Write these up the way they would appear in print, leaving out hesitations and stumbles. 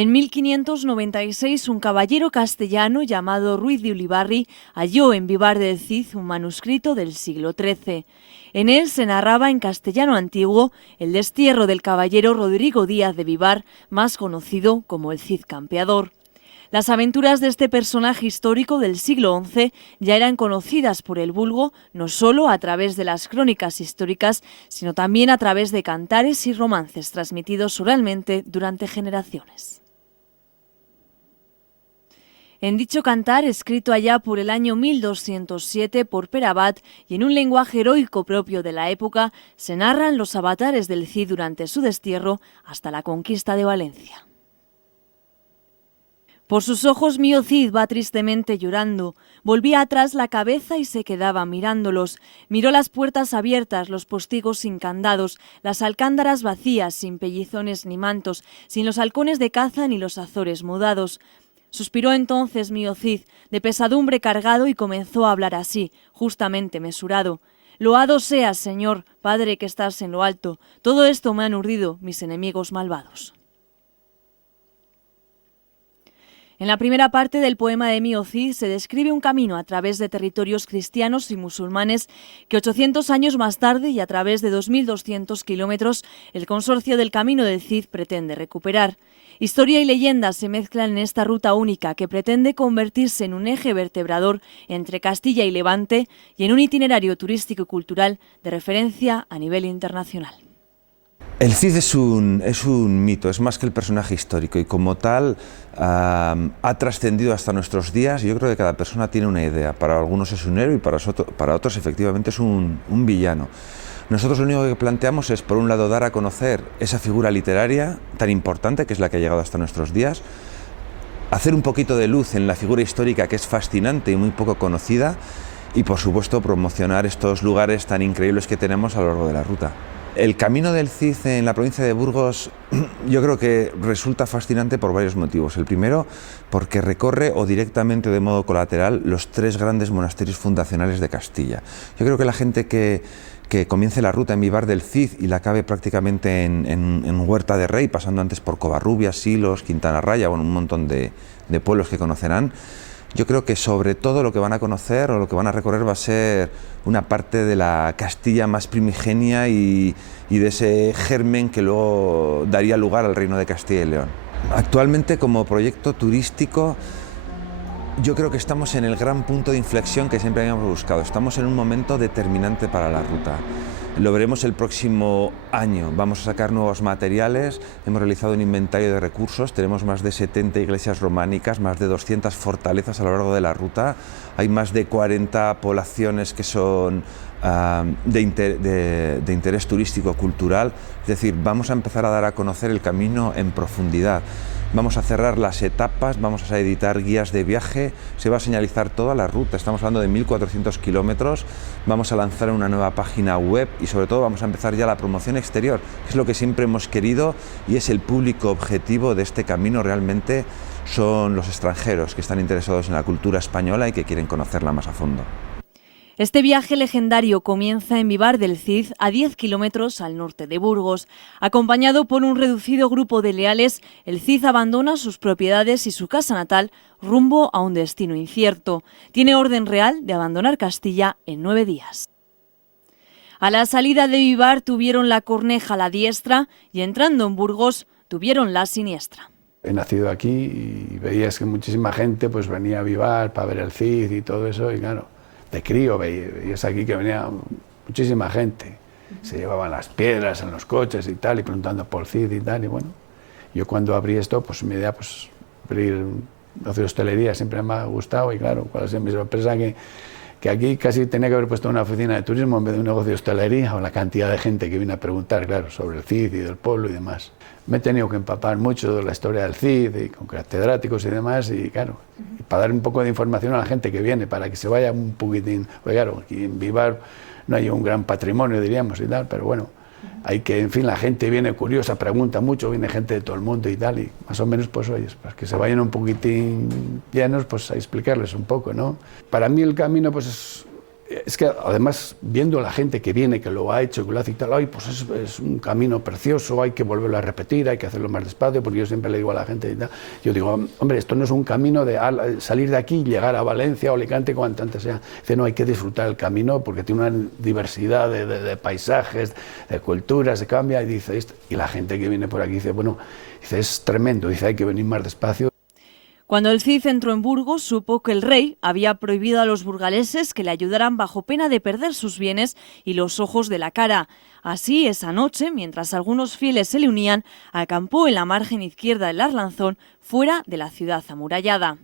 En 1596, un caballero castellano llamado Ruiz de Ulibarri halló en Vivar del Cid un manuscrito del siglo XIII. En él se narraba en castellano antiguo el destierro del caballero Rodrigo Díaz de Vivar, más conocido como el Cid Campeador. Las aventuras de este personaje histórico del siglo XI ya eran conocidas por el vulgo, no solo a través de las crónicas históricas, sino también a través de cantares y romances transmitidos oralmente durante generaciones. En dicho cantar, escrito allá por el año 1207 por Perabat y en un lenguaje heroico propio de la época, se narran los avatares del Cid durante su destierro hasta la conquista de Valencia. Por sus ojos mío Cid va tristemente llorando, volvía atrás la cabeza y se quedaba mirándolos. Miró las puertas abiertas, los postigos sin candados, las alcándaras vacías, sin pellizones ni mantos, sin los halcones de caza ni los azores mudados. Suspiró entonces mío Cid, de pesadumbre cargado, y comenzó a hablar así, justamente mesurado. Loado seas, Señor, Padre que estás en lo alto, todo esto me han urdido mis enemigos malvados. En la primera parte del poema de mío Cid se describe un camino a través de territorios cristianos y musulmanes que 800 años más tarde y a través de 2.200 kilómetros el consorcio del Camino del Cid pretende recuperar. Historia y leyenda se mezclan en esta ruta única que pretende convertirse en un eje vertebrador entre Castilla y Levante y en un itinerario turístico y cultural de referencia a nivel internacional. El Cid es un mito, es más que el personaje histórico y como tal ha trascendido hasta nuestros días. Yo creo que cada persona tiene una idea. Para algunos es un héroe y para otros efectivamente es un villano. Nosotros lo único que planteamos es, por un lado, dar a conocer esa figura literaria tan importante que es la que ha llegado hasta nuestros días, hacer un poquito de luz en la figura histórica que es fascinante y muy poco conocida y, por supuesto, promocionar estos lugares tan increíbles que tenemos a lo largo de la ruta. El Camino del Cid en la provincia de Burgos yo creo que resulta fascinante por varios motivos. El primero, porque recorre o directamente o de modo colateral los 3 grandes monasterios fundacionales de Castilla. Yo creo que la gente que comience la ruta en Vivar del Cid y la acabe prácticamente en Huerta de Rey, pasando antes por Covarrubias, Silos, Quintana Raya, bueno, un montón de pueblos que conocerán. Yo creo que sobre todo lo que van a conocer o lo que van a recorrer va a ser una parte de la Castilla más primigenia y de ese germen que luego daría lugar al Reino de Castilla y León. Actualmente, como proyecto turístico, yo creo que estamos en el gran punto de inflexión que siempre habíamos buscado. Estamos en un momento determinante para la ruta. Lo veremos el próximo año. Vamos a sacar nuevos materiales, hemos realizado un inventario de recursos, tenemos más de 70 iglesias románicas, más de 200 fortalezas a lo largo de la ruta, hay más de 40 poblaciones que son de interés turístico cultural, es decir, vamos a empezar a dar a conocer el camino en profundidad. Vamos a cerrar las etapas, vamos a editar guías de viaje, se va a señalizar toda la ruta, estamos hablando de 1.400 kilómetros, vamos a lanzar una nueva página web y sobre todo vamos a empezar ya la promoción exterior, que es lo que siempre hemos querido y es el público objetivo de este camino realmente, son los extranjeros que están interesados en la cultura española y que quieren conocerla más a fondo. Este viaje legendario comienza en Vivar del Cid, a 10 kilómetros al norte de Burgos. Acompañado por un reducido grupo de leales, el Cid abandona sus propiedades y su casa natal rumbo a un destino incierto. Tiene orden real de abandonar Castilla en 9 días. A la salida de Vivar tuvieron la corneja a la diestra y entrando en Burgos tuvieron la siniestra. He nacido aquí y veías que muchísima gente pues venía a Vivar para ver el Cid y todo eso y claro, de crío veías aquí que venía muchísima gente, se llevaban las piedras en los coches y tal y preguntando por el Cid y tal y bueno, yo cuando abrí esto pues mi idea pues abrir un negocio de hostelería siempre me ha gustado y claro, cuál es mi sorpresa que aquí casi tenía que haber puesto una oficina de turismo en vez de un negocio de hostelería o la cantidad de gente que viene a preguntar, claro, sobre el Cid y del pueblo y demás. Me he tenido que empapar mucho de la historia del Cid y con catedráticos y demás y claro, y para dar un poco de información a la gente que viene, para que se vaya un poquitín, porque claro, aquí en Vivar no hay un gran patrimonio diríamos y tal, pero bueno, hay que, en fin, la gente viene curiosa, pregunta mucho, viene gente de todo el mundo y tal, y más o menos, pues, oye, para que se vayan un poquitín llenos, pues, a explicarles un poco, ¿no? Para mí el camino, pues, es que además, viendo la gente que viene, que lo ha hecho, que lo ha citado, ay, pues es un camino precioso, hay que volverlo a repetir, hay que hacerlo más despacio, porque yo siempre le digo a la gente, yo digo, hombre, esto no es un camino de salir de aquí y llegar a Valencia o Alicante cuanto antes sea. Dice, no, hay que disfrutar el camino porque tiene una diversidad de paisajes, de culturas, se cambia, y dice, y la gente que viene por aquí dice, bueno, dice, es tremendo, dice, hay que venir más despacio. Cuando el Cid entró en Burgos, supo que el rey había prohibido a los burgaleses que le ayudaran bajo pena de perder sus bienes y los ojos de la cara. Así, esa noche, mientras algunos fieles se le unían, acampó en la margen izquierda del Arlanzón, fuera de la ciudad amurallada.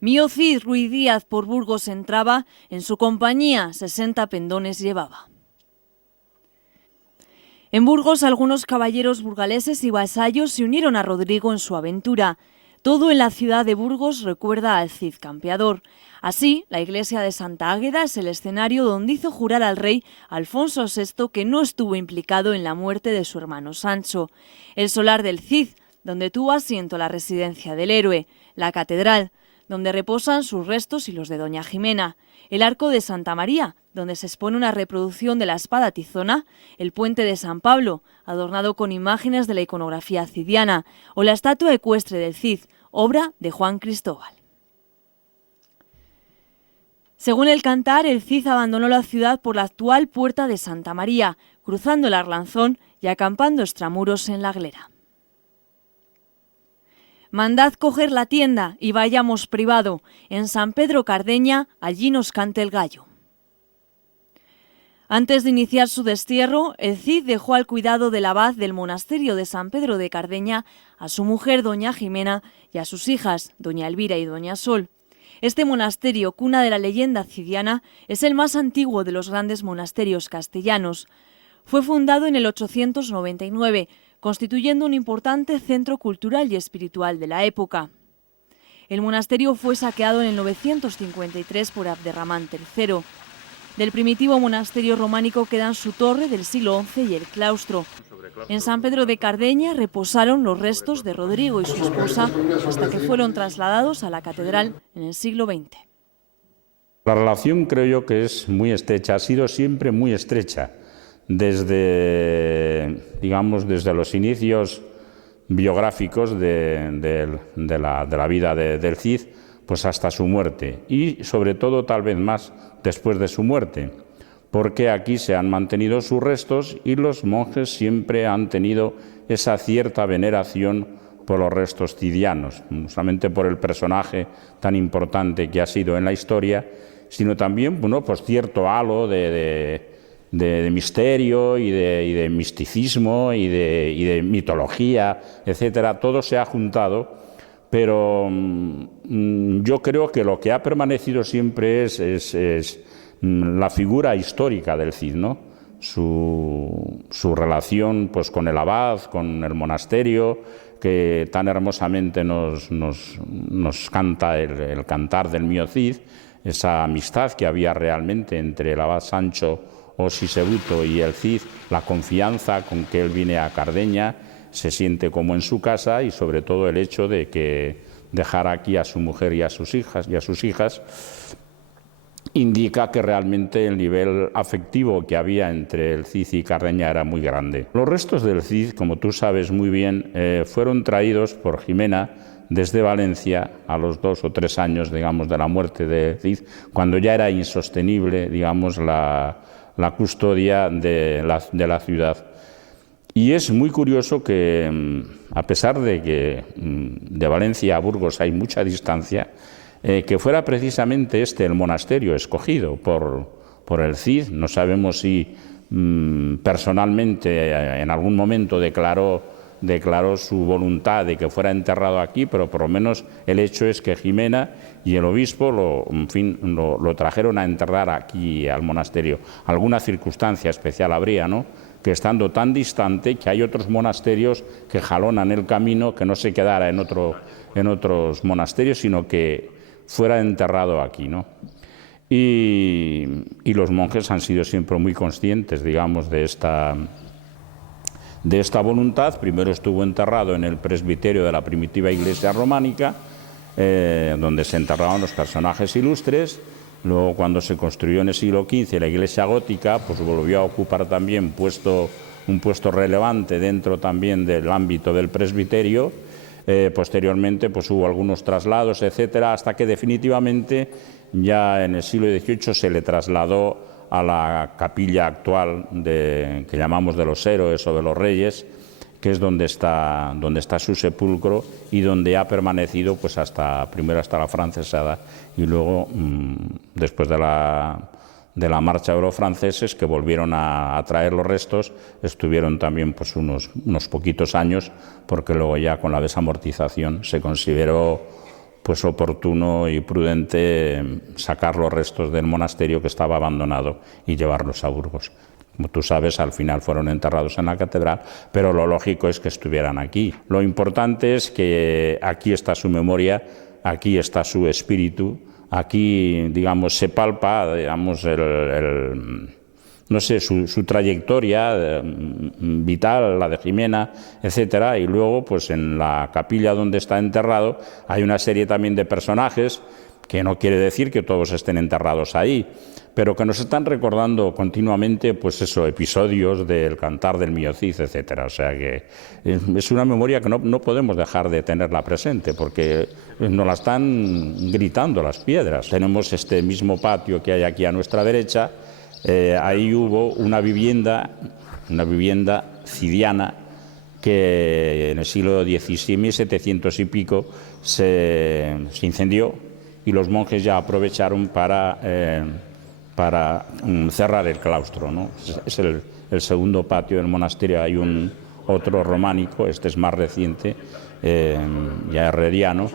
Mío Cid Ruiz Díaz por Burgos entraba, en su compañía 60 pendones llevaba. En Burgos, algunos caballeros burgaleses y vasallos se unieron a Rodrigo en su aventura. Todo en la ciudad de Burgos recuerda al Cid campeador. Así, la iglesia de Santa Águeda es el escenario donde hizo jurar al rey Alfonso VI que no estuvo implicado en la muerte de su hermano Sancho. El solar del Cid, donde tuvo asiento la residencia del héroe. La catedral, donde reposan sus restos y los de doña Jimena. El arco de Santa María, donde se expone una reproducción de la espada tizona, el puente de San Pablo, adornado con imágenes de la iconografía cidiana, o la estatua ecuestre del Cid, obra de Juan Cristóbal. Según el cantar, el Cid abandonó la ciudad por la actual puerta de Santa María, cruzando el Arlanzón y acampando extramuros en la Glera. Mandad coger la tienda y vayamos privado, en San Pedro Cardeña, allí nos cante el gallo. Antes de iniciar su destierro, el Cid dejó al cuidado del abad del monasterio de San Pedro de Cardeña a su mujer doña Jimena y a sus hijas, doña Elvira y doña Sol. Este monasterio, cuna de la leyenda cidiana, es el más antiguo de los grandes monasterios castellanos. Fue fundado en el 899, constituyendo un importante centro cultural y espiritual de la época. El monasterio fue saqueado en el 953 por Abderramán III. Del primitivo monasterio románico quedan su torre del siglo XI y el claustro. En San Pedro de Cardeña reposaron los restos de Rodrigo y su esposa hasta que fueron trasladados a la catedral en el siglo XX. La relación creo yo que es muy estrecha, ha sido siempre muy estrecha, desde los inicios biográficos de la vida del Cid, pues hasta su muerte, y sobre todo tal vez más después de su muerte, porque aquí se han mantenido sus restos y los monjes siempre han tenido esa cierta veneración por los restos cidianos, no solamente por el personaje tan importante que ha sido en la historia, sino también, bueno, pues cierto halo de misterio y de misticismo y de mitología, etcétera. Todo se ha juntado, pero yo creo que lo que ha permanecido siempre es la figura histórica del Cid, ¿no? Su relación pues con el abad, con el monasterio, que tan hermosamente nos canta el cantar del Mío Cid, esa amistad que había realmente entre el abad Sancho o Sisebuto y el Cid, la confianza con que él viene a Cardeña, se siente como en su casa, y sobre todo el hecho de que dejara aquí a su mujer y a sus hijas indica que realmente el nivel afectivo que había entre el Cid y Cardeña era muy grande. Los restos del Cid, como tú sabes muy bien, fueron traídos por Jimena desde Valencia a los 2 o 3 años, digamos, de la muerte de Cid, cuando ya era insostenible, digamos, la custodia de la ciudad. Y es muy curioso que, a pesar de que de Valencia a Burgos hay mucha distancia, que fuera precisamente este el monasterio escogido por el Cid. No sabemos si personalmente en algún momento declaró su voluntad de que fuera enterrado aquí, pero por lo menos el hecho es que Jimena y el obispo lo trajeron a enterrar aquí al monasterio. Alguna circunstancia especial habría, ¿no?, que estando tan distante, que hay otros monasterios que jalonan el camino, que no se quedara en otros monasterios, sino que fuera enterrado aquí, ¿no? Y los monjes han sido siempre muy conscientes, digamos, de esta voluntad. Primero estuvo enterrado en el presbiterio de la primitiva iglesia románica, donde se enterraban los personajes ilustres, Luego, cuando se construyó en el siglo XV la iglesia gótica, pues volvió a ocupar también un puesto relevante dentro también del ámbito del presbiterio. Posteriormente pues hubo algunos traslados, etcétera, hasta que definitivamente ya en el siglo XVIII se le trasladó a la capilla actual que llamamos de los héroes o de los reyes, que es donde está su sepulcro y donde ha permanecido pues primero hasta la Francesada y luego después de la marcha de los franceses, que volvieron a traer los restos, estuvieron también pues unos poquitos años, porque luego ya con la desamortización se consideró pues oportuno y prudente sacar los restos del monasterio que estaba abandonado y llevarlos a Burgos. Como tú sabes, al final fueron enterrados en la catedral, pero lo lógico es que estuvieran aquí. Lo importante es que aquí está su memoria, aquí está su espíritu, aquí, digamos, se palpa, digamos, no sé, su trayectoria vital, la de Jimena, etcétera, y luego, pues en la capilla donde está enterrado hay una serie también de personajes, que no quiere decir que todos estén enterrados ahí, pero que nos están recordando continuamente, pues eso, episodios del Cantar del Mío Cid, etcétera. O sea que es una memoria que no podemos dejar de tenerla presente, porque nos la están gritando las piedras. Tenemos este mismo patio que hay aquí a nuestra derecha. Ahí hubo una vivienda cidiana que en el siglo XVI, 1700 y pico, se incendió, y los monjes ya aprovecharon para cerrar el claustro, ¿no? Es el segundo patio del monasterio. Hay otro románico, este es más reciente, ya herreriano,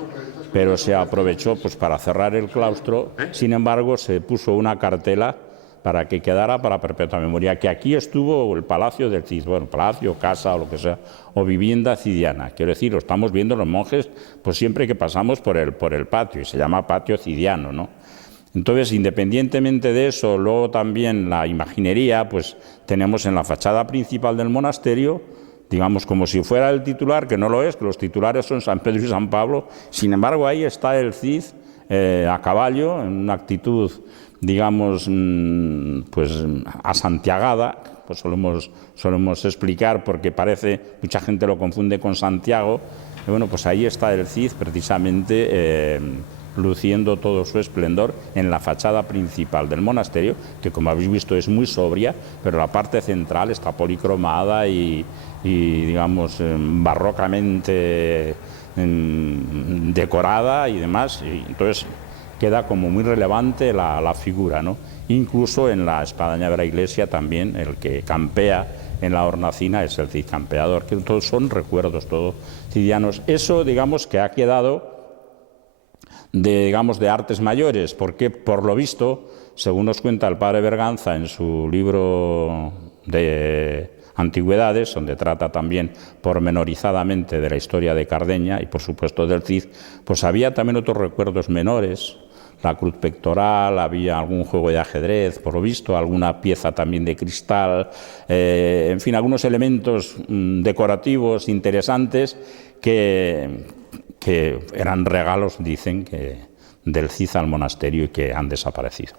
pero se aprovechó pues para cerrar el claustro. Sin embargo, se puso una cartela para que quedara para perpetua memoria, que aquí estuvo el Palacio del Cid, bueno, palacio, casa o lo que sea, o vivienda cidiana. Quiero decir, lo estamos viendo los monjes pues siempre que pasamos por el patio, y se llama patio cidiano, ¿no? Entonces, independientemente de eso, luego también la imaginería, pues tenemos en la fachada principal del monasterio, digamos como si fuera el titular, que no lo es, que los titulares son San Pedro y San Pablo. Sin embargo, ahí está el Cid a caballo, en una actitud, digamos, pues asantiagada, pues solemos explicar, porque mucha gente lo confunde con Santiago. Y bueno, pues ahí está el Cid precisamente luciendo todo su esplendor en la fachada principal del monasterio, que como habéis visto es muy sobria, pero la parte central está policromada y digamos, barrocamente decorada y demás, y entonces queda como muy relevante la figura, ¿no? Incluso en la espadaña de la iglesia también, el que campea en la hornacina es el Cid campeador, que todos son recuerdos, todos cidianos. Eso, digamos, que ha quedado de artes mayores, porque por lo visto, según nos cuenta el padre Berganza en su libro de Antigüedades, donde trata también pormenorizadamente de la historia de Cardeña y por supuesto del Cid, pues había también otros recuerdos menores, la cruz pectoral, había algún juego de ajedrez, por lo visto, alguna pieza también de cristal, en fin, algunos elementos decorativos interesantes que eran regalos, dicen, del Cid al monasterio y que han desaparecido.